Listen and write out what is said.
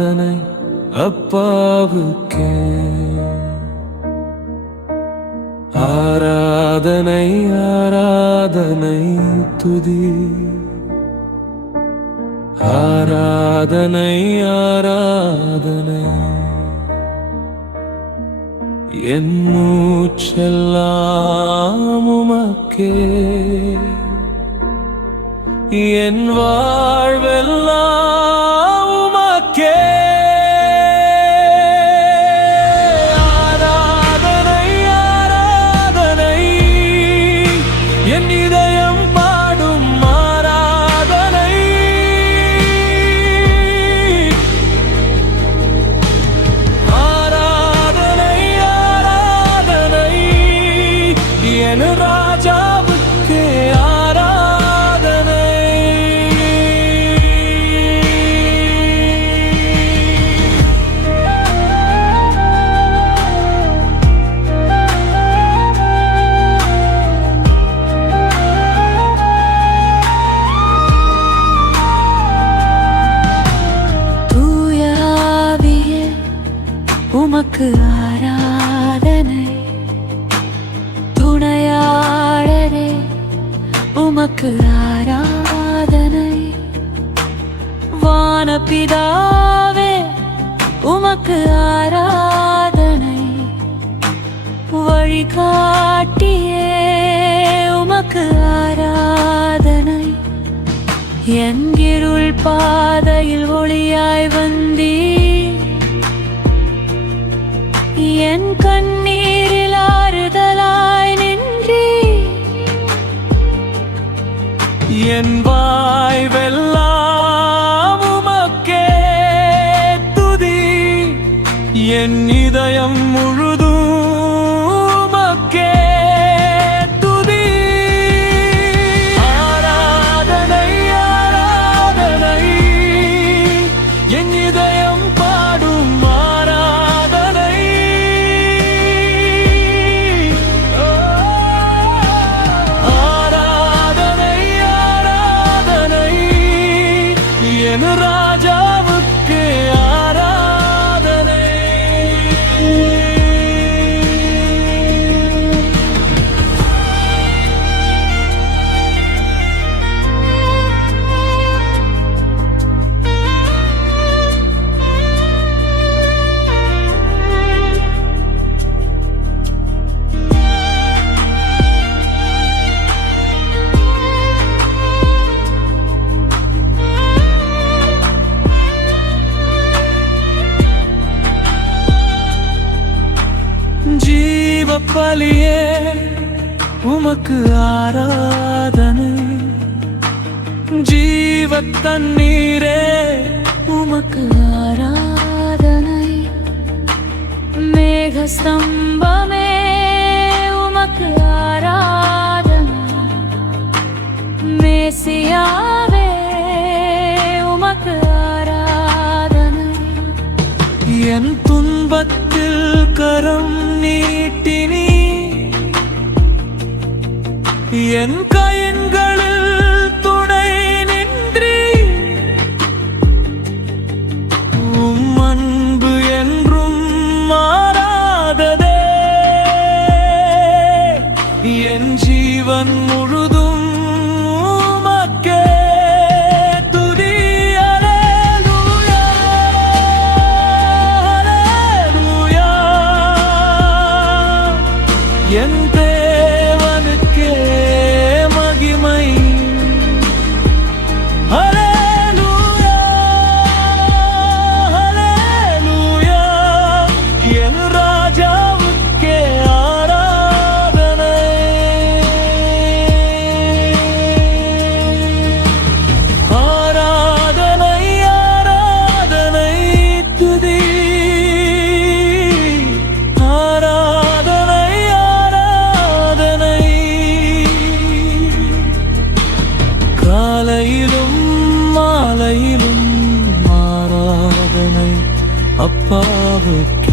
ஆராதனை அப்பாவுக்கே. ஆராதனை ஆராதனை துதி, ஆராதனை ஆராதனை. என் மூச்செல்லாம் உமக்கே, என் வாழ்வெல்லாம் உமக்கே. ஆராதனை ஆராதனை, என் இதயம் பாடும் ஆராதனை. ஆராதனை ஆராதனை, என் ராஜாவுக்கே ஆராதனை. தூய ஆவியே உமக்கு ஆராதனை, துணையாளரே உமக்கு ஆராதனை. வானபிதாவே உமக்கு ஆராதனை, வழிகாட்டியே உமக்கு ஆராதனை. என் இருள் பாதையில் ஒளியாய் வந்தீர், என் கண்ணீரில் ஆறுதலாய் நின்றீர். என் வாழ்வெல்லாம் உமக்கே துதி, என் இதயம் முழுதும் உமக்கே துதி. ஆராதனை ஆராதனை, என் இதயம் பாடும் ஆராதனை. ஆராதனை ஆராதனை, என் ராஜாவுக்கே ஆராதனை. ஜீவபலியே உமக்கு ஆராதனை, ஜீவ தண்ணீரே உமக்கு ஆராதனை. மேக ஸ்தம்பமே உமக்கு ஆராதனை, மேசியாவே உமக்கு ஆராதனை. என் துன்பத்தில் கரம் நீட்டினி, என் கைகளில் துணை நின்றி. உம் அன்பு என்றும் மாறாததே, என் ஜீவன் முழுதும் உமக்கே துதி. அல்லேலூயா அல்லேலூயா, என் தேவனுக்கே மகிமை. அல்லேலூயா அல்லேலூயா, என் ராஜாவுக்கே ஆராதனை. ஆராதனை ஆராதனை துதி, ஆராதனை ஆராதனை. காலையிலும் மாலையிலும் ஆராதனை அப்பாவுக்கே.